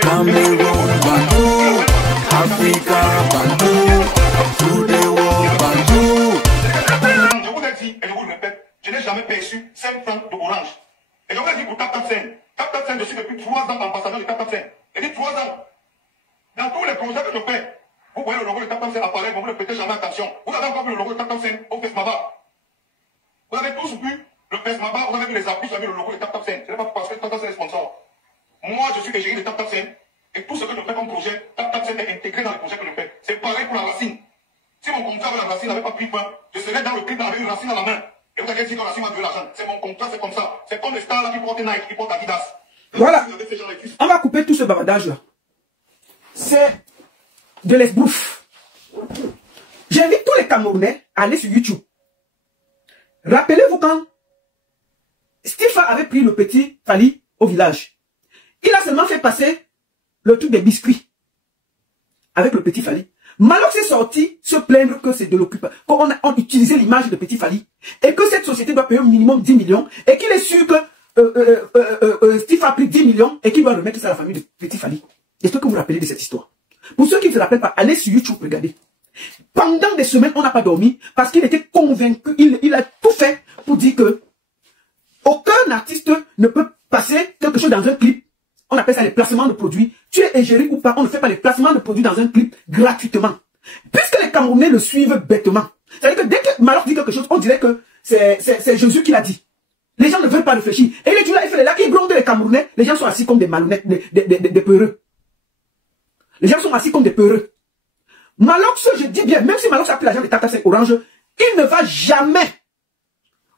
Cameroun, Bantou, Africa, Bantou, tout le world, Bantou. Je vous ai dit, et je vous le répète, je n'ai jamais perçu 5 francs de Orange. Et je vous ai dit pour TapTapSend. TapTapSend, je suis depuis 3 ans ambassadeur de TapTapSend. Et dit 3 ans. Dans tous les projets que je fais, vous voyez le logo de TapTapSend apparaître, mais vous ne prêtez jamais attention. Vous avez encore vu le logo de TapTapSend au FESMABA. Vous avez tous vu le FESMABA, vous avez vu les affiches, vous avez vu le logo de TapTapSend. Ce n'est pas parce que TapTapSend est sponsor. Moi, je suis égérie de TapTapSend. Et tout ce que je fais comme projet, TapTapSend est intégré dans les projets que je fais. C'est pareil pour la racine. Si mon contrat avec la racine n'avait pas pris fin, je serais dans le clip avec une racine à la main. Et vous allez dire que la racine m'a donné l'argent. C'est mon contrat, c'est comme ça. C'est comme les stars là qui portent Nike, qui portent Adidas. Voilà. On va couper tout ce bavardage là. C'est de l'esbrouf. J'invite tous les Camerounais à aller sur YouTube. Rappelez-vous quand Stifa avait pris le petit Fally au village. Il a seulement fait passer le truc des biscuits avec le petit Fally. Malox est sorti se plaindre que c'est de l'occupation, qu'on a utilisé l'image de petit Fally et que cette société doit payer au minimum 10 millions et qu'il est sûr que Steve a pris 10 millions et qu'il doit remettre ça à la famille de petit Fally. Est-ce que vous vous rappelez de cette histoire? Pour ceux qui ne se rappellent pas, allez sur YouTube, regardez. Pendant des semaines, on n'a pas dormi parce qu'il était convaincu, il a tout fait pour dire que aucun artiste ne peut passer quelque chose dans un clip. On appelle ça les placements de produits. Tu es égérie ou pas, on ne fait pas les placements de produits dans un clip gratuitement. Puisque les Camerounais le suivent bêtement. C'est-à-dire que dès que Malok dit quelque chose, on dirait que c'est Jésus qui l'a dit. Les gens ne veulent pas réfléchir. Et il est là, il fait là, il gronde les Camerounais. Les gens sont assis comme des malhonnêtes, des peureux. Les gens sont assis comme des peureux. Malox, je dis bien, même si Malox a pris l'argent de TapTapSend Orange, il ne va jamais.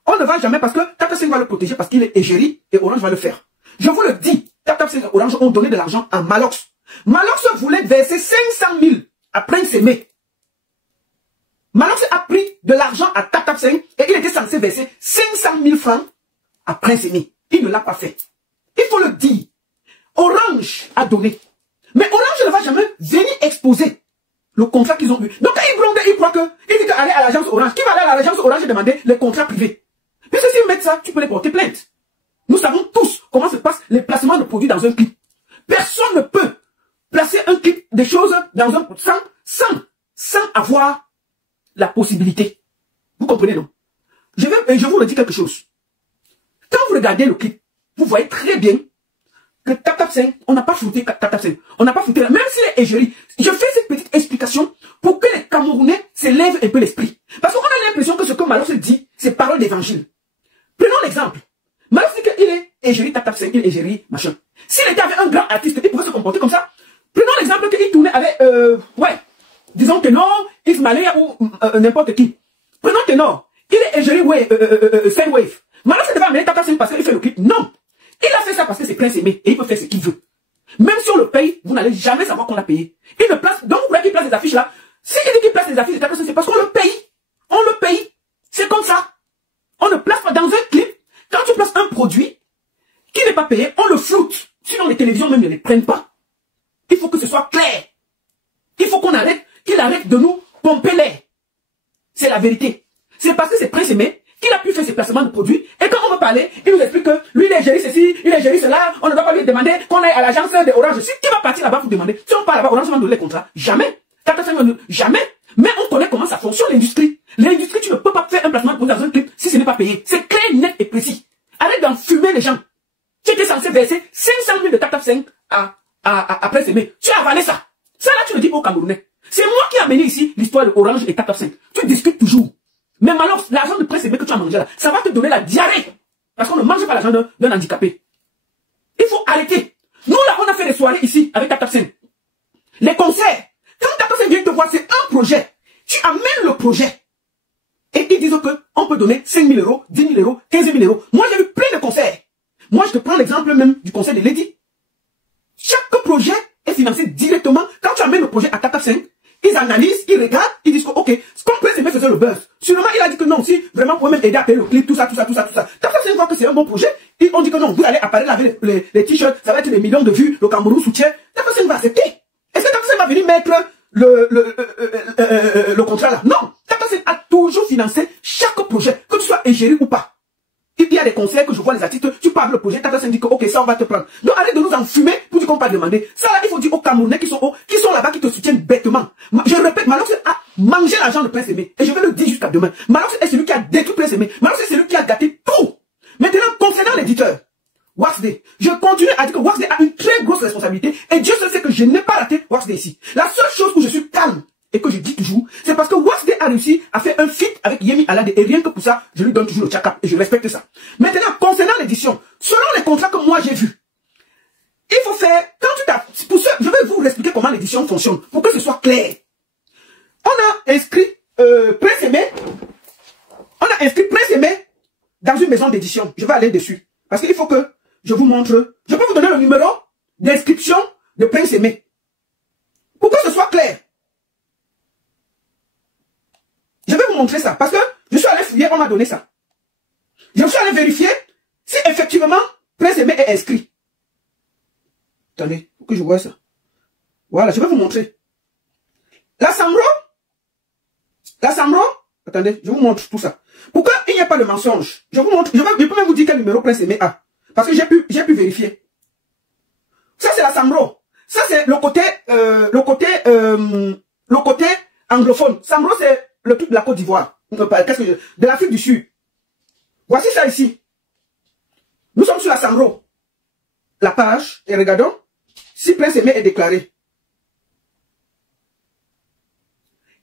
On ne va jamais parce que TapTapSend va le protéger parce qu'il est égérie et Orange va le faire. Je vous le dis, TapTapSend et Orange ont donné de l'argent à Malox. Malox voulait verser 500 000 à Prince Aimé. Malox a pris de l'argent à TapTapSend et il était censé verser 500 000 francs à Prince Aimé. Il ne l'a pas fait. Il faut le dire. Orange a donné. Mais Orange ne va jamais venir exposer le contrat qu'ils ont eu. Donc quand il gronde, il croit que, il dit qu'aller à l'agence Orange. Qui va aller à l'agence Orange et demander les contrats privés? Puisque s'ils mettent ça, tu peux les porter plainte. Nous savons tous comment se passent les placements de produits dans un clip. Personne ne peut placer un clip, des choses dans un sans avoir la possibilité. Vous comprenez, non? Je vous redis quelque chose. Quand vous regardez le clip, vous voyez très bien que TapTapSend, on n'a pas foutu TapTapSend. On n'a pas foutu, même s'il est égérie. Je fais cette petite explication pour que les Camerounais s'élèvent un peu l'esprit. Parce qu'on a l'impression que ce que Malox dit, c'est parole d'évangile. Prenons l'exemple. Malox dit qu'il est égérie TapTapSend, il est égérie, machin. S'il était avec un grand artiste, il pouvait se comporter comme ça. Prenons l'exemple qu'il tournait avec, disons Ténor, Ismaël ou n'importe qui. Prenons Ténor. Il est égérie Sendwave. Malox devait amener TapTapSend parce qu'il fait le clip. Non. Il a fait ça parce que c'est Prince Aimé et il peut faire ce qu'il veut. Même si on le paye, vous n'allez jamais savoir qu'on l'a payé. Il ne place, donc vous voulez qu'il place des affiches là. Si il dit qu'il place des affiches de TapTapSend, c'est parce qu'on le paye. On le paye. C'est comme ça. On ne place pas dans un clip. Quand tu places un produit qui n'est pas payé, on le floute. Sinon les télévisions même ne les prennent pas. Il faut que ce soit clair. Il faut qu'on arrête, qu'il arrête de nous pomper l'air. C'est la vérité. C'est parce que c'est Prince Aimé qu'il a pu faire ses placements de produits. Et quand on veut parler, il nous explique que lui, il est géré ceci, il est géré cela. On ne doit pas lui demander qu'on aille à l'agence de Orange. Si tu vas partir là-bas pour demander, si on part là-bas, Orange va nous donner les contrats. Jamais. Jamais. Mais on connaît comment ça fonctionne l'industrie. L'industrie, tu ne peux pas faire un placement de produit dans un clip si ce n'est pas payé. C'est clair, net et précis. Arrête d'enfumer les gens. Tu étais censé verser 500 000 de TapTapSend à Prince Aimé. Tu as avalé ça. Ça là, tu le dis aux Camerounais. C'est moi qui ai amené ici l'histoire de Orange et TapTapSend. Tu discutes toujours. Mais malheureusement, l'argent de Prince Aimé que tu as mangé là, ça va te donner la diarrhée. Parce qu'on ne mange pas l'argent d'un handicapé. Il faut arrêter. Nous là, on a fait des soirées ici avec TapTapSend. Les concerts. Quand TapTapSend vient te voir, c'est un projet. Tu amènes le projet. Et ils disent qu'on peut donner 5 000 euros, 10 000 euros, 15 000 euros. Moi, j'ai vu plein de concerts. Moi, je te prends l'exemple même du concert de Lady. Chaque projet est financé directement. Quand tu amènes le projet à TapTapSend, ils analysent, ils regardent, ils disent que, ok, comme Prince Aimé faisait le buzz. Sûrement, il a dit que non, si vraiment vous pouvez même aider à payer le clip, tout ça. TapTapSend voit que c'est un bon projet. On dit que non, vous allez apparaître avec les t-shirts, ça va être des millions de vues, le Cameroun soutient. TapTapSend va accepter. Est-ce que TapTapSend va venir mettre le contrat là? Non. TapTapSend a toujours financé chaque projet, que tu sois égérie ou pas. Il y a des conseils que je vois les artistes, tu parles le projet, Tata Sen dit que ok, ça on va te prendre. Donc arrête de nous enfumer pour dire qu'on va demander. Ça là, il faut dire aux Camerounais qui sont là-bas, qui te soutiennent bêtement. Je répète, Malox a mangé l'argent de Prince Aimé. Et je vais le dire jusqu'à demain. Malox est celui qui a détruit Prince Aimé. Malox est celui qui a gâté tout. Maintenant, concernant l'éditeur, Waxday, je continue à dire que Waxday a une très grosse responsabilité. Et Dieu seul sait que je n'ai pas raté Waxday ici. La seule chose où je suis calme, et que je dis toujours, c'est parce que Waxday a réussi à faire un feat avec Yemi Alade, et rien que pour ça, je lui donne toujours le check-up, et je respecte ça. Maintenant, concernant l'édition, selon les contrats que moi j'ai vus, il faut faire, quand tu tapes, pour ça, je vais vous expliquer comment l'édition fonctionne, pour que ce soit clair. On a inscrit Prince Aimé, dans une maison d'édition. Je vais aller dessus, parce qu'il faut que je vous montre, je peux vous donner le numéro d'inscription de Prince Aimé, pour que ce soit clair. Je vais vous montrer ça, parce que je suis allé fouiller, on m'a donné ça. Je suis allé vérifier si effectivement Prince Aimé est inscrit. Attendez, faut que je vois ça. Voilà, je vais vous montrer. La Samro, attendez, je vous montre tout ça. Pourquoi il n'y a pas de mensonge? Je vous montre, je peux même vous dire quel numéro Prince Aimé a. Parce que j'ai pu vérifier. Ça c'est la Samro. Ça c'est le côté anglophone. Samro c'est le truc de la Côte d'Ivoire, de l'Afrique du Sud. Voici ça ici. Nous sommes sur la Samro. La page, et regardons si Prince Aimé est déclaré.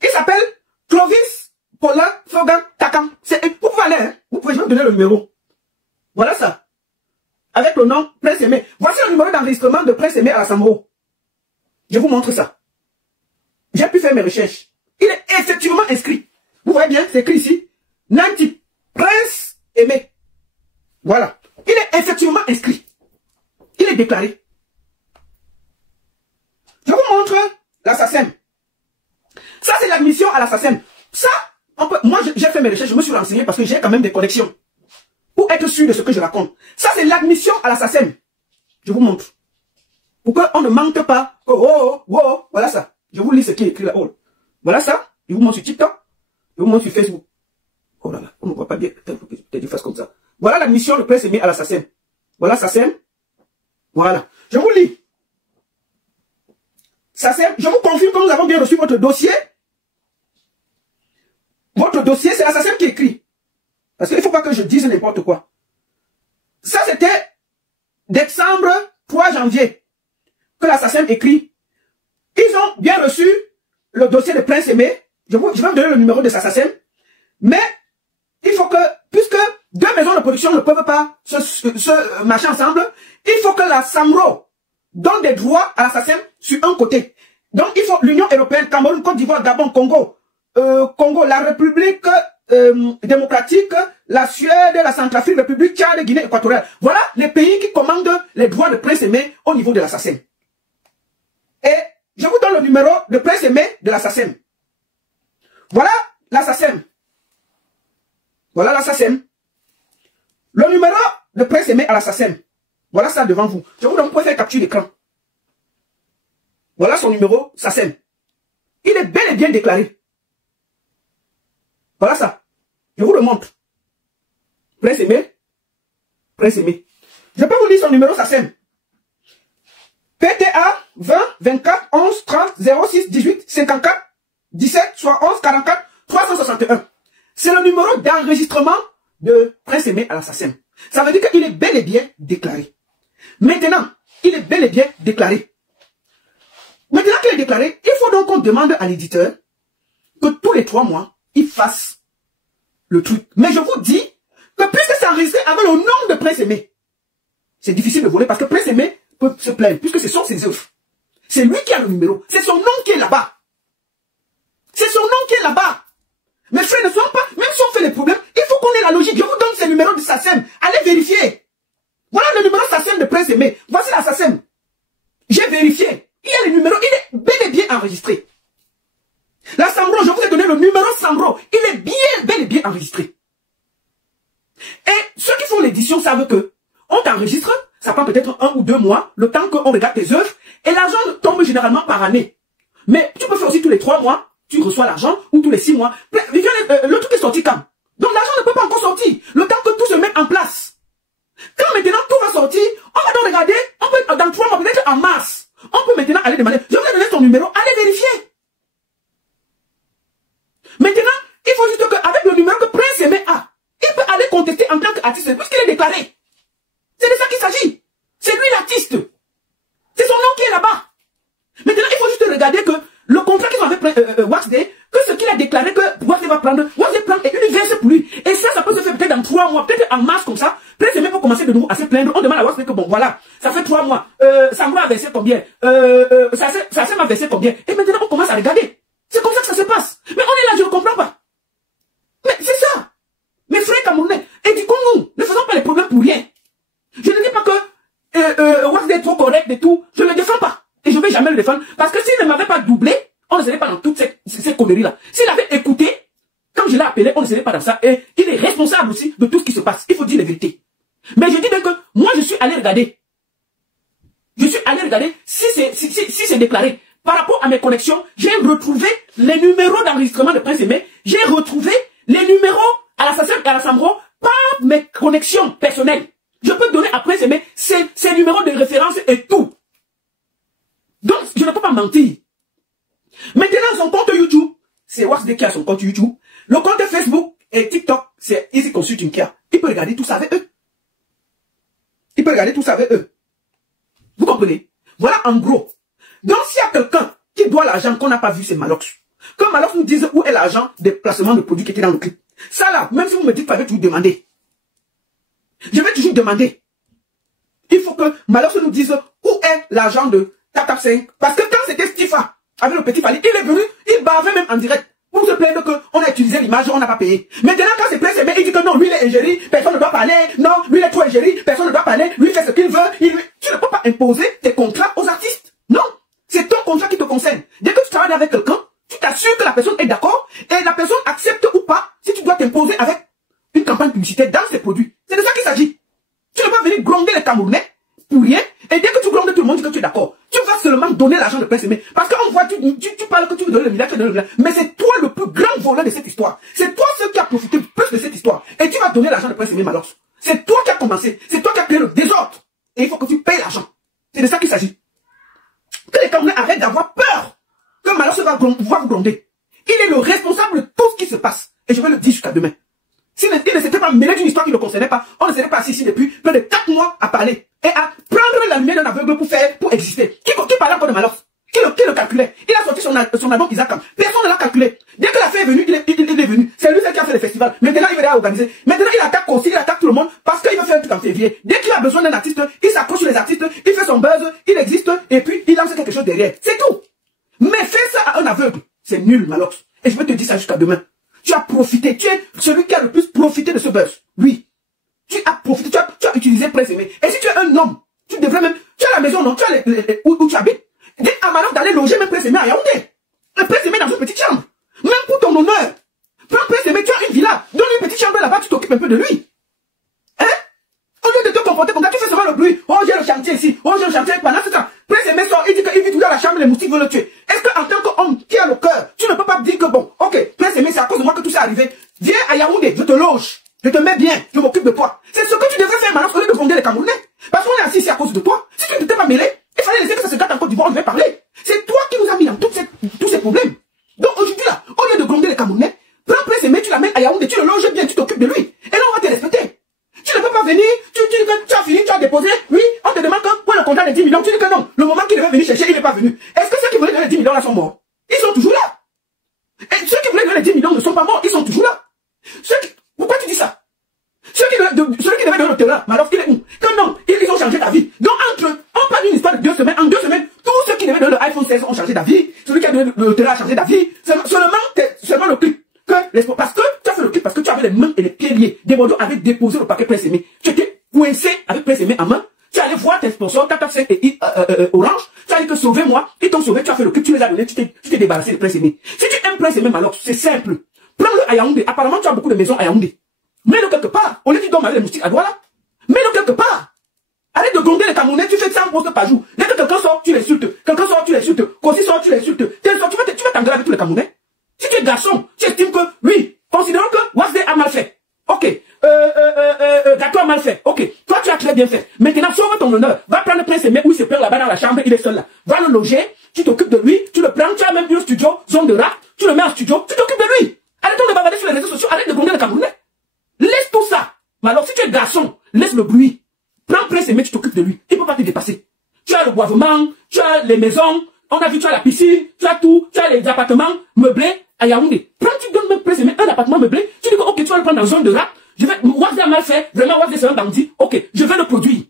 Il s'appelle Clovis Paulin Fogan Takam. Vous pouvez aller, hein? Vous pouvez, je vais vous donner le numéro. Voilà ça. Avec le nom Prince Aimé. Voici le numéro d'enregistrement de Prince Aimé à la Samro. Je vous montre ça. J'ai pu faire mes recherches. Il est effectivement inscrit. Vous voyez bien, c'est écrit ici. Nanti, Prince Aimé. Voilà. Il est effectivement inscrit. Il est déclaré. Je vous montre l'assassin. Ça, c'est l'admission à l'assassin. Ça, moi, j'ai fait mes recherches, je me suis renseigné parce que j'ai quand même des connexions. Pour être sûr de ce que je raconte. Ça, c'est l'admission à l'assassin. Je vous montre. Pour qu'on ne manque pas. Oh, voilà ça. Je vous lis ce qui est écrit là-haut. Voilà ça. Je vous montre sur TikTok. Je vous montre sur Facebook. Oh là là, on ne voit pas bien. Peut-être que je fasse comme ça. Voilà l'admission de Prince Aimé à l'assassin. Voilà l'assassin. Voilà. Je vous lis. Je vous confirme que nous avons bien reçu votre dossier. Votre dossier, c'est l'assassin qui écrit. Parce qu'il ne faut pas que je dise n'importe quoi. Ça, c'était décembre 3 janvier que l'assassin écrit. Ils ont bien reçu le dossier de Prince Aimé. Je vais vous donner le numéro de cet assassin. Mais il faut que, puisque deux maisons de production ne peuvent pas se marcher ensemble, il faut que la Samro donne des droits à l'assassin sur un côté. Donc il faut l'Union européenne, Cameroun, Côte d'Ivoire, Gabon, Congo, la République démocratique, la Suède, la Centrafrique, République, Tchad, Guinée équatoriale. Voilà les pays qui commandent les droits de Prince Aimé au niveau de l'assassin. Et je vous donne le numéro de Prince Aimé de l'assassin. Voilà l'assassin. Voilà l'assassin. Le numéro de Prince Aimé à l'assassin. Voilà ça devant vous. Je vous donne, vous pouvez faire capture d'écran. Voilà son numéro, assassin. Il est bel et bien déclaré. Voilà ça. Je vous le montre. Prince Aimé. Prince Aimé. Je peux vous lire son numéro, assassin. PTA 20 24 11 30 06 18 54 17 soit 11 44 361. C'est le numéro d'enregistrement de Prince Aimé à l'assassin. Ça veut dire qu'il est bel et bien déclaré. Maintenant, il est bel et bien déclaré. Maintenant qu'il est déclaré, il faut donc qu'on demande à l'éditeur que tous les 3 mois, il fasse le truc. Mais je vous dis que puisque c'est enregistré avec le nom de Prince Aimé, c'est difficile de voler parce que Prince Aimé peut se plaindre puisque ce sont ses œuvres. C'est lui qui a le numéro. C'est son nom qui est là-bas. C'est son nom qui est là-bas. Mes frères ne sont pas, même si on fait les problèmes, il faut qu'on ait la logique. Je vous donne ces numéros de SACEM. Allez vérifier. Voilà le numéro SACEM de Prince Aimé. Voici la SACEM. J'ai vérifié. Il y a le numéro, il est bel et bien enregistré. La Samro, je vous ai donné le numéro Samro. Il est bel et bien enregistré. Et ceux qui font l'édition savent que on t'enregistre, ça prend peut-être 1 ou 2 mois, le temps qu'on regarde tes œuvres, et l'argent tombe généralement par année. Mais tu peux faire aussi tous les 3 mois, tu reçois l'argent, ou tous les 6 mois. Le truc est sorti quand? Donc l'argent ne peut pas encore sortir. Le temps que tout se se mettre en place. Quand maintenant tout va sortir, on va donc regarder, on peut, dans 3 mois, peut-être en mars, on peut maintenant aller demander, je vous ai donné son numéro, allez vérifier. Maintenant, il faut juste qu'avec le numéro que Prince Aimé a, il peut aller contester en tant qu'artiste, puisqu'il est déclaré. C'est de ça qu'il s'agit. C'est lui l'artiste. C'est son nom qui est là-bas. Maintenant, il faut juste regarder que le contrat qu'ils ont avec Wax Day, que ce qu'il a déclaré que Wax Day va prendre, Wax Day prend et universe pour lui. Et ça peut se faire peut-être dans 3 mois, peut-être en mars comme ça. Prince Aimé peut commencer de nouveau à se plaindre. On demande à Wax Day que bon, voilà, ça fait 3 mois. Sangwa a versé combien? Ça m'a versé combien? Et maintenant, on commence à regarder. C'est comme ça que ça se passe. Mais on est là, je ne comprends pas. Mais c'est ça. Mes frères camerounais, éduquons-nous. Ne faisons pas les problèmes pour rien. Je ne dis pas que Wax Day est trop correct et tout. Je ne le défends pas. Et je ne vais jamais le défendre. Parce que s'il ne m'avait pas doublé, on ne serait pas dans toutes ces conneries-là. S'il avait écouté, quand je l'ai appelé, on ne serait pas dans ça. Et il est responsable aussi de tout ce qui se passe. Il faut dire la vérité. Mais je dis donc que moi, je suis allé regarder. Je suis allé regarder si c'est déclaré. Par rapport à mes connexions, j'ai retrouvé les numéros d'enregistrement de Prince Aimé. J'ai retrouvé les numéros à la SACEM et à la SAMRO par mes connexions personnelles. Je peux donner à Prince Aimé ces numéros de référence et tout. Donc, je ne peux pas mentir. Maintenant, son compte YouTube, c'est Wax Day qui a son compte YouTube. Le compte Facebook et TikTok, c'est Easy Consulting qui a. Il peut regarder tout ça avec eux. Il peut regarder tout ça avec eux. Vous comprenez? Voilà en gros. Donc, s'il y a quelqu'un qui doit l'argent qu'on n'a pas vu, c'est Malox. Quand Malox nous dise où est l'argent des placements de produits qui étaient dans le clip. Ça là, même si vous me dites pas, je vais toujours demander. Je vais toujours demander. Il faut que Malox nous dise où est l'argent de Tap 5. Parce que quand c'était Stifa, avec le petit Fali, il est venu, il bavait même en direct. Pour se plaindre qu'on a utilisé l'image, on n'a pas payé. Maintenant, quand c'est Prince Aimé, il dit que non, lui il est ingéri, personne ne doit parler. Non, lui il est trop ingéri, personne ne doit parler. Lui il fait ce qu'il veut. Tu ne peux pas imposer tes contrats aux artistes. Non. C'est ton contrat qui te concerne. Dès que tu travailles avec quelqu'un, tu t'assures que la personne est d'accord et la personne accepte ou pas si tu dois t'imposer avec une campagne publicitaire dans ses produits. C'est de ça qu'il s'agit. Tu ne peux pas venir gronder les Camerounais pour rien et dès que tu grondes tout le monde dit que tu es d'accord. Tu vas seulement donner l'argent de Prince Aimé. Parce qu'on voit, tu parles que tu veux donner le milliard, tu donnes le milliard. Mais c'est toi le plus grand voleur de cette histoire. C'est toi celui qui a profité plus de cette histoire. Et tu vas donner l'argent de Prince Aimé Malox. C'est toi qui as commencé. C'est toi qui as créé le désordre. Et il faut que tu payes l'argent. C'est de ça qu'il s'agit. Que les Camerounais arrêtent d'avoir peur que Malox va vous gronder. Il est le responsable de tout ce qui se passe. Et je vais le dire jusqu'à demain. S'il ne s'était pas mêlé d'une histoire qui ne le concernait pas, on ne serait pas assis ici depuis plus de 4 mois à parler. Et à prendre la lumière d'un aveugle pour exister. Qui parlait encore de Malox? Qui le calculait? Il a sorti son album Isaac. Personne ne l'a calculé. Dès que la fête est venue, il est venu. C'est lui qui a fait le festival. Maintenant, il va organiser. Maintenant, il attaque aussi, il attaque tout le monde parce qu'il veut faire un truc en février. Dès qu'il a besoin d'un artiste, il s'accroche sur les artistes, il fait son buzz, il existe, et puis il lance quelque chose derrière. C'est tout. Mais faire ça à un aveugle, c'est nul, Malox. Et je vais te dire ça jusqu'à demain. Tu as profité, tu es celui qui a le plus profité de ce buzz. Oui. Tu as profité, tu as utilisé Prince Aimé. Et si tu es un homme, tu devrais même, tu as la maison, non, tu as où tu habites. Dis à Malox d'aller loger même Prince Aimé à Yaoundé. Un Prince Aimé dans une petite chambre. Même pour ton honneur. Prends Prince Aimé, tu as une villa. Donne une petite chambre là-bas, tu t'occupes un peu de lui. Hein? Au lieu de te comporter comme ça, tu fais seulement le bruit. Oh, j'ai le chantier ici. Oh, j'ai le chantier. Pendant ce temps, Prince Aimé sort, il dit qu'il vit tout dans la chambre, les moustiques veulent le tuer. Est-ce qu'en tant qu'homme qui a le cœur, tu ne peux pas dire que bon, ok, Prince Aimé, c'est à cause de moi que tout ça est arrivé. Viens à Yaoundé, je te loge. Je te mets bien, je m'occupe de toi. C'est ce que tu devrais faire maintenant au lieu de gronder les Camerounais. Parce qu'on est assis ici à cause de toi. Si tu ne t'étais pas mêlé, il fallait laisser que ça se gâte en Côte d'Ivoire, on devait parler. C'est toi qui nous as mis dans tous ces problèmes. Donc aujourd'hui là, au lieu de gronder les Camerounais, prends Prince Aimé, tu l'amènes à Yaoundé, tu le loges bien, tu t'occupes de lui. Et là on va te respecter. Tu ne peux pas venir, tu dis que tu as fini, tu as déposé, oui, on te demande que pour le contrat de 10 millions, tu dis que non. Le moment qu'il devait venir chercher, il n'est pas venu. Est-ce que ceux qui voulaient donner les 10 millions là sont morts? Ils sont toujours là. Et ceux qui voulaient donner les 10 millions ne sont pas morts, ils sont toujours là. Pourquoi tu dis ça? Celui qui devait donner le terrain, mais alors il est où? Que non, ils ont changé d'avis. Donc on parle d'une histoire de 2 semaines. En 2 semaines, tous ceux qui devaient donner le iPhone 16 ont changé d'avis. Celui qui a donné le terrain a changé d'avis. Seulement le clip. Parce que tu as fait le clip, parce que tu avais les mains et les pieds liés. Desbordeaux avait déposé le paquet Prince Aimé. Tu étais coincé avec Prince Aimé en main. Tu allais voir tes sponsors, Tap 5 et Orange. Tu as dit que sauvez-moi. Ils t'ont sauvé, tu as fait le clip, tu les as donnés, tu t'es débarrassé de Prince Aimé. Si tu aimes Prince Aimé, alors c'est simple. Prends-le à Yaoundé. Apparemment, tu as beaucoup de maisons à Yaoundé. Mets-le quelque part. Au lieu de dormir avec les moustiques à Douala. Mets-le quelque part. Arrête de gronder les Camerounais, tu fais 100 posts par jour. Dès que quelqu'un sort, tu l'insultes. Quelqu'un sort, tu l'insultes. Kossi sort, tu l'insultes. Tu vas t'engueuler avec tous les Camerounais. Si tu es garçon, tu estimes que, oui, considérons que Wax Day a mal fait. Ok. honneur. Va prendre Prince Aimé où il se perd là-bas dans la chambre, il est seul là. Va le loger, tu t'occupes de lui, tu le prends, tu as même un studio, zone de rap, tu le mets en studio, tu t'occupes de lui. Arrêtons de bavarder sur les réseaux sociaux, arrête de gronder le Camerounais. Laisse tout ça. Mais alors, si tu es garçon, laisse le bruit. Prends Prince Aimé, tu t'occupes de lui. Il ne peut pas te dépasser. Tu as le boisement, tu as les maisons, on a vu, tu as la piscine, tu as tout, tu as les appartements meublés à Yaoundé. Prends, tu donnes même Prince Aimé un appartement meublé, tu dis que, ok, tu vas le prendre dans zone de rap, je vais, Wazé a mal fait, vraiment Wazé c'est un bandit, ok, je vais le produire.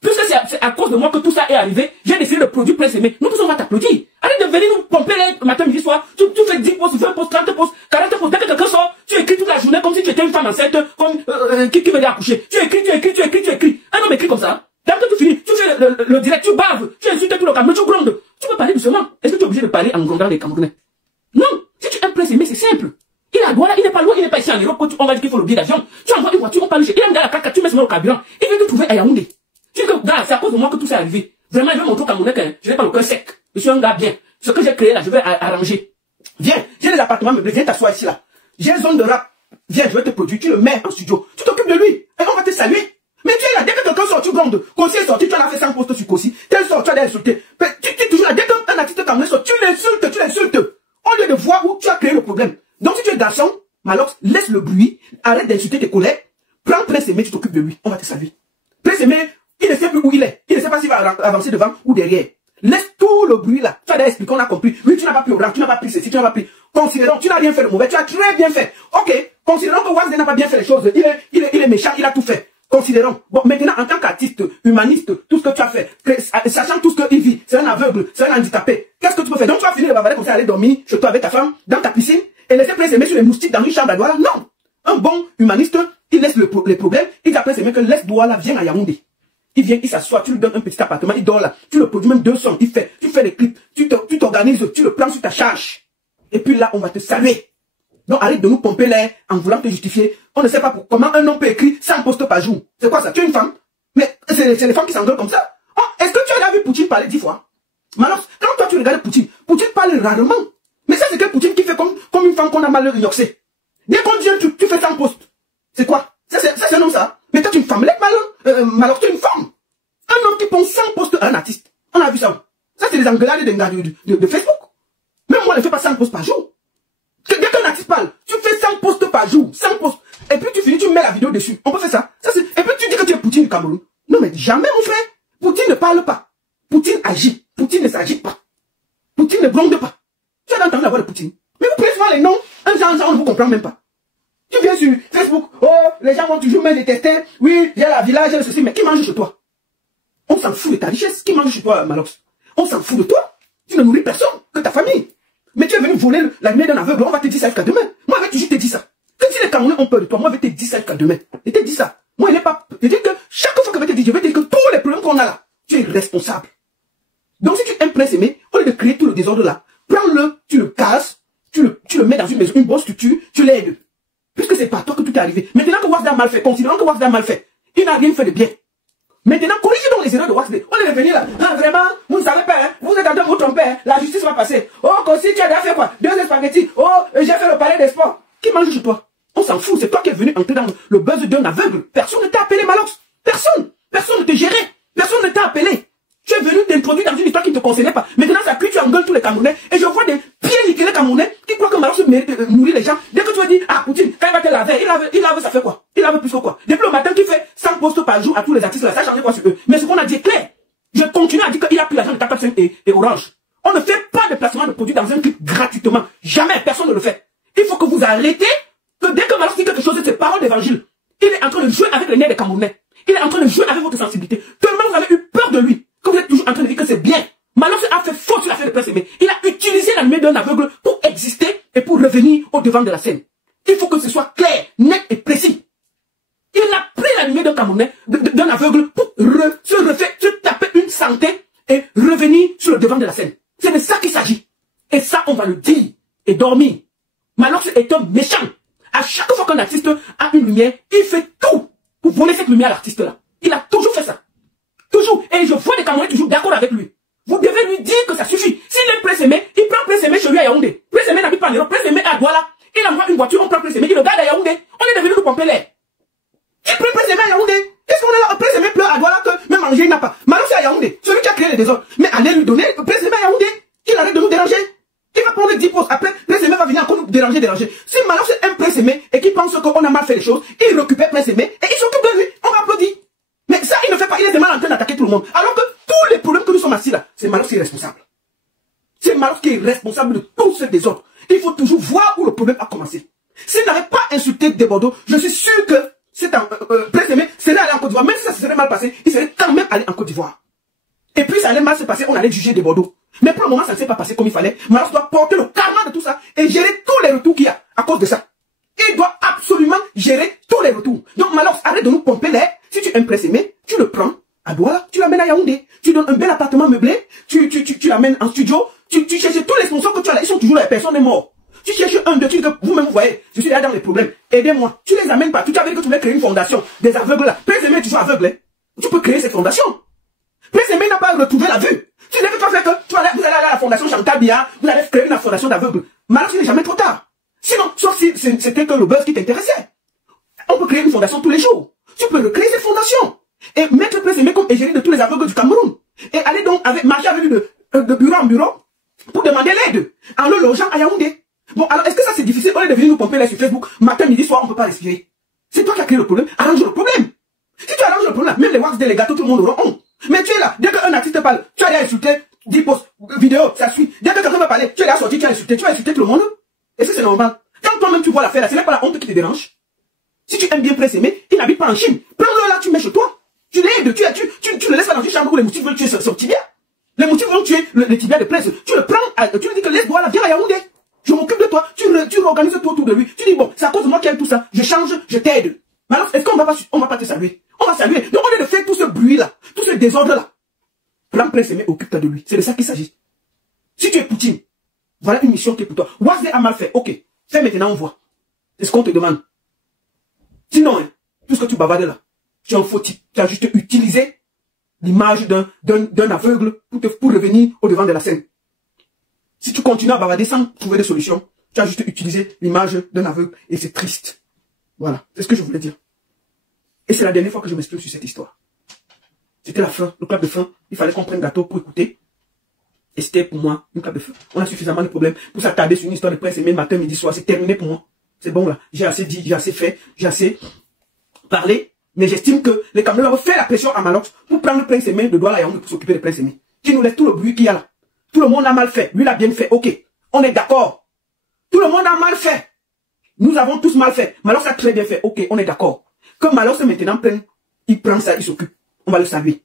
Puisque c'est à cause de moi que tout ça est arrivé, j'ai décidé de produire Prince Aimé. Nous tous on va t'applaudir. Arrête de venir nous pomper les matin, midi, soir. Tu fais 10 posts, 20 posts, 30 posts, 40 posts. Dès que quelqu'un sort, tu écris toute la journée comme si tu étais une femme enceinte, comme qui venait accoucher. Tu écris. Un homme écrit comme ça. Dès que tu finis, tu fais le direct, tu baves, tu insultes tout le Cameroun, tu grondes. Tu peux parler doucement. Est-ce que tu es obligé de parler en grondant les Camerounais? Non. Si tu aimes Prince Aimé, c'est simple. Il est à Douala, il n'est pas loin, il n'est pas ici en Europe, on va dire qu'il faut le billet d'avion. Tu envoies une voiture, on parle chez. Il est dans la caca, tu mets sur le carburant. Il vient te trouver à Yaoundé. Tu dis que, gars, c'est à cause de moi que tout ça est arrivé. Vraiment, je vais montrer au Camerounais que je n'ai pas le cœur sec. Je suis un gars bien. Ce que j'ai créé là, je vais arranger. Viens, j'ai des appartements meublés, viens t'asseoir ici là. J'ai une zone de rap. Viens, je vais te produire, tu le mets en studio. Tu t'occupes de lui. Et on va te saluer. Mais tu es là, dès que quelqu'un sort, tu grondes. Kossi est sorti, tu en as fait 100 posts sur Kossi. Tel sort, tu as insulté. Tu es toujours là, dès qu'un artiste camerounais sort, tu l'insultes. Au lieu de voir où tu as créé le problème. Donc si tu es garçon, Malox, laisse le bruit, arrête d'insulter tes collègues. Prends Prince Aimé, tu t'occupes de lui. On va te saluer. Prince Aimé, il ne sait plus où il est. Il ne sait pas s'il va avancer devant ou derrière. Laisse tout le bruit là. Tu as expliqué, on a compris. Oui, tu n'as pas pris au rang, tu n'as pas pris ceci, tu n'as pas pris. Considérons, tu n'as rien fait de mauvais, tu as très bien fait. Ok, considérons que Wazé n'a pas bien fait les choses. Il est méchant, il a tout fait. Considérons. Bon, maintenant, en tant qu'artiste, humaniste, tout ce que tu as fait, sachant tout ce qu'il vit, c'est un aveugle, c'est un handicapé. Qu'est-ce que tu peux faire? Donc tu vas finir de bavarder comme ça, aller dormir chez toi avec ta femme, dans ta piscine, et laisser Prince Aimé sur les moustiques dans une chambre à Douala? Non. Un bon humaniste, il laisse les problèmes, il dit à Prince Aimé que laisse Douala, viens à Yaoundé. Il vient, il s'assoit, tu lui donnes un petit appartement, il dort là, tu le produis même 2 sons, tu fais les clips, tu t'organises, tu le prends sur ta charge. Et puis là, on va te saluer. Donc arrête de nous pomper l'air en voulant te justifier. On ne sait pas comment un homme peut écrire 100 posts par jour. C'est quoi ça? Tu es une femme? Mais c'est les femmes qui s'engueulent comme ça. Oh, est-ce que tu as déjà vu Poutine parler 10 fois? Maintenant, quand toi tu regardes Poutine parle rarement. Mais ça c'est que Poutine qui fait comme une femme qu'on a mal yoxé. Dès qu'on dit tu fais 100 posts. C'est quoi? Ça c'est un homme ça? Mais toi tu es une femme. Malheur, tu es une femme. Un homme qui pond 100 posts à un artiste. On a vu ça. Ça c'est des engueulades de Facebook. Même moi je ne fais pas 100 posts par jour. Dès qu'un artiste parle, tu fais 100 posts par jour, 100 posts. Et puis tu finis, tu mets la vidéo dessus. On peut faire ça. Et puis tu dis que tu es Poutine du Cameroun. Non mais jamais mon frère. Poutine ne parle pas. Poutine agit. Poutine ne s'agit pas. Poutine ne gronde pas. Tu as entendu la voix de Poutine. Mais vous prenez souvent les noms. Un genre, on ne vous comprend même pas. Tu viens sur Facebook. Oh, les gens vont toujours me détester. Oui, j'ai la village, j'ai le ceci. Mais qui mange chez toi? On s'en fout de ta richesse. Qui mange chez toi, Malox? On s'en fout de toi. Tu ne nourris personne que ta famille. Mais tu es venu voler la lumière d'un aveugle, on va te dire ça jusqu'à demain. Moi, je vais toujours te dire ça. Que si les Camerounais ont peur de toi, moi, je vais te dire ça jusqu'à demain. Je te dis ça. Moi, il n'est pas. Je dis que chaque fois que je vais te dire, je vais te dire que tous les problèmes qu'on a là, tu es responsable. Donc, si tu aimes Prince Aimé, au lieu de créer tout le désordre là, prends-le, tu le casses, tu le mets dans une maison, une bonne structure, tu l'aides. Puisque c'est par toi que tout est arrivé. Maintenant que Wazé a mal fait, considérons que Wazé a mal fait, il n'a rien fait de bien. Maintenant, corrigez donc les erreurs de Wazé. On est venir là. Ah, vraiment, vous ne savez pas, hein? Vous êtes en train de vous tromper, hein? La justice va passer. Oh, Kossi, tu as déjà fait quoi? 2 spaghettis. Oh, j'ai fait le palais des sports. Qui mange chez toi? On s'en fout. C'est toi qui es venu entrer dans le buzz d'un aveugle. Personne ne t'a appelé, Malox. Personne. Personne ne te gérait. Personne ne t'a appelé. Tu es venu t'introduire dans une histoire qui ne te concernait pas. Maintenant, ça crie, tu engueules tous les Camerounais. Et je vois des pieds niqués Camerounais qui croient que Malox mérite de nourrir les gens. Dès que tu vas dire, ah, Poutine, quand il va te laver, il lave, ça fait quoi? Il lave plus que quoi? Depuis le matin, tu fais 100 posts par jour à tous les artistes là. Ça change quoi sur eux? Mais ce qu'on a dit est clair. Je continue à dire qu'il a pris l'argent de Tap 5 et Orange. On ne fait pas de placement de produits dans un clip gratuitement. Jamais, personne ne le fait. Il faut que vous arrêtez que dès que Malox dit quelque chose, c'est parole d'évangile. Il est en train de jouer avec les nerfs des Camerounais. Il est en train de jouer avec votre sensibilité. Tellement vous avez eu peur de lui, que vous êtes toujours en train de dire que c'est bien. Malox a fait faux sur l'affaire de Prince Aimé. Il a utilisé la lumière d'un aveugle pour exister et pour revenir au devant de la scène. Il faut que ce soit clair, net et précis. Il a pris la lumière d'un Camerounais, d'un aveugle, pour se taper une santé et revenir sur le devant de la scène. C'est de ça qu'il s'agit. Et ça, on va le dire et dormir. Malox est un méchant. À chaque fois qu'un artiste a une lumière, il fait tout pour voler cette lumière à l'artiste là. Il a toujours fait ça. Toujours. Et je vois des Camerounais toujours d'accord avec lui. Vous devez lui dire que ça suffit. S'il est Prince Aimé, il prend Prince Aimé chez lui à Yaoundé. Prince Aimé n'habite pas en Europe. Prince Aimé à Douala. Il envoie une voiture, on prend Prince Aimé, il le garde à Yaoundé. On est devenu nous pomper l'air. Tu prends Prince Aimé à Yaoundé. Qu'est-ce qu'on est là? Prince Aimé pleure à Douala que même manger il n'a pas. Malheureusement, fait 10 posts. Après, Prince Aimé va venir encore nous déranger. Si Malox c'est un Prince Aimé et qui pense qu'on a mal fait les choses, il récupère Prince Aimé et il s'occupe de lui. On applaudit. Mais ça, il ne fait pas. Il est mal en train d'attaquer tout le monde. Alors que tous les problèmes que nous sommes assis là, c'est Malox qui est responsable. C'est Malox qui est responsable de tout ce désordre. Il faut toujours voir où le problème a commencé. S'il n'avait pas insulté Desbordeaux, je suis sûr que c'est Prince Aimé serait allé en Côte d'Ivoire. Même si ça se serait mal passé, il serait quand même allé en Côte d'Ivoire. Et puis ça allait mal se passer, on allait juger Desbordeaux. Mais pour le moment, ça ne s'est pas passé comme il fallait. Malox doit porter le karma de tout ça et gérer tous les retours qu'il y a à cause de ça. Il doit absolument gérer tous les retours. Donc Malox, arrête de nous pomper l'air. Si tu aimes Prince Aimé, tu le prends à Douala, tu l'amènes à Yaoundé. Tu donnes un bel appartement meublé, tu l'amènes en studio, tu cherches tous les sponsors que tu as là, ils sont toujours là, personne n'est mort. Tu cherches un, deux, tu dis que vous-même vous voyez, je suis là dans les problèmes, aidez-moi. Tu les amènes partout, tu avais dit que tu voulais créer une fondation des aveugles là. Prince Aimé est toujours aveugle, hein. Tu peux créer cette fondation. Prince Aimé n'a pas retrouvé la vue. Tu dis que tu as fait que vous allez à la fondation Chantal Biya, vous allez créer une fondation d'aveugles. Malox, il n'est jamais trop tard. Sinon, sauf si c'était que le buzz qui t'intéressait. On peut créer une fondation tous les jours. Tu peux recréer cette fondation. Et mettre Prince Aimé comme égérie de tous les aveugles du Cameroun. Et aller donc marcher avec lui de bureau en bureau pour demander l'aide en le logeant à Yaoundé. Bon, alors est-ce que ça c'est difficile? On est devenu nous pomper là sur Facebook, matin, midi, soir, on ne peut pas respirer. C'est toi qui as créé le problème, arrange le problème. Si tu arranges le problème, même les wax des gâteaux, tout le monde aura honte. Mais tu es là, dès qu'un artiste parle, tu as allé insulter, 10 posts, vidéos, ça suit. Dès que quelqu'un va parler, tu es là sorti, tu as insulté tout le monde. Est-ce que c'est normal? Quand toi-même tu vois l'affaire là, ce n'est pas la honte qui te dérange. Si tu aimes bien Prince Aimé, il n'habite pas en Chine. Prends-le là, tu mets chez toi. Tu l'aides, tu le laisses pas dans une chambre où les motifs veulent tuer son tibia. Les motifs vont tuer le tibia de Prince. Tu le prends, tu lui dis que laisse-moi là, viens à Yaoundé. Je m'occupe de toi. Tu réorganises tout autour de lui. Tu dis bon, c'est à cause de moi qu'il y a tout ça. Je change, je t'aide. Mais alors, est-ce qu'on va pas te saluer? On va saluer. Donc au lieu de faire tout ce bruit là, tout ce désordre là, prends Prince Aimé, occupe-toi de lui. C'est de ça qu'il s'agit. Si tu es Poutine, voilà une mission qui est pour toi. Wazé a mal fait. Ok. Fais maintenant, on voit. C'est ce qu'on te demande. Sinon, hein, tout ce que tu bavardes là, tu es un faux type. Tu as juste utilisé l'image d'un aveugle pour revenir au devant de la scène. Si tu continues à bavarder sans trouver de solution, tu as juste utilisé l'image d'un aveugle et c'est triste. Voilà, c'est ce que je voulais dire. Et c'est la dernière fois que je m'exprime sur cette histoire. C'était la fin, le clap de fin. Il fallait qu'on prenne gâteau pour écouter. Et c'était pour moi une clap de fin. On a suffisamment de problèmes pour s'attarder sur une histoire de Prince Aimé matin, midi, soir. C'est terminé pour moi. C'est bon là. J'ai assez dit, j'ai assez fait, j'ai assez parlé. Mais j'estime que les Camerounais doivent faire la pression à Malox pour prendre Prince Aimé de Douala Yaoundé pour s'occuper de Prince Aimé. Qui nous laisse tout le bruit qu'il y a là. Tout le monde a mal fait. Lui, il a bien fait. Ok. On est d'accord. Tout le monde a mal fait. Nous avons tous mal fait. Malox a très bien fait. Ok, on est d'accord. Que Malox maintenant prenne, il prend ça, il s'occupe. On va le saluer.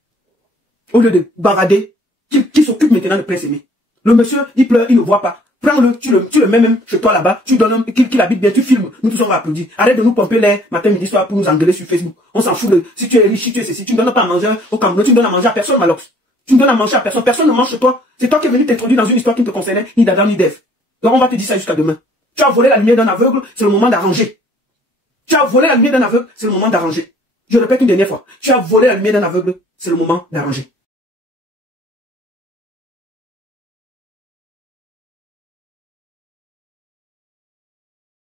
Au lieu de bavader, qu'il s'occupe maintenant de Prince Aimé. Le monsieur, il pleure, il ne voit pas. Prends-le, tu le mets même chez toi là-bas, tu donnes qu'il habite bien, tu filmes, nous tous on va applaudir. Arrête de nous pomper l'air matin, midi, soir pour nous engueuler sur Facebook. On s'en fout de si tu es riche, si tu es ceci, tu ne donnes pas à manger au Cameroun, tu ne donnes à manger à personne, Malox. Tu ne donnes à manger à personne, personne ne mange chez toi. C'est toi qui es venu t'introduire dans une histoire qui ne te concernait ni d'Adam ni d'Ève. Donc on va te dire ça jusqu'à demain. Tu as volé la lumière d'un aveugle, c'est le moment d'arranger. Tu as volé la lumière d'un aveugle, c'est le moment d'arranger. Je répète une dernière fois. Tu as volé la lumière d'un aveugle, c'est le moment d'arranger.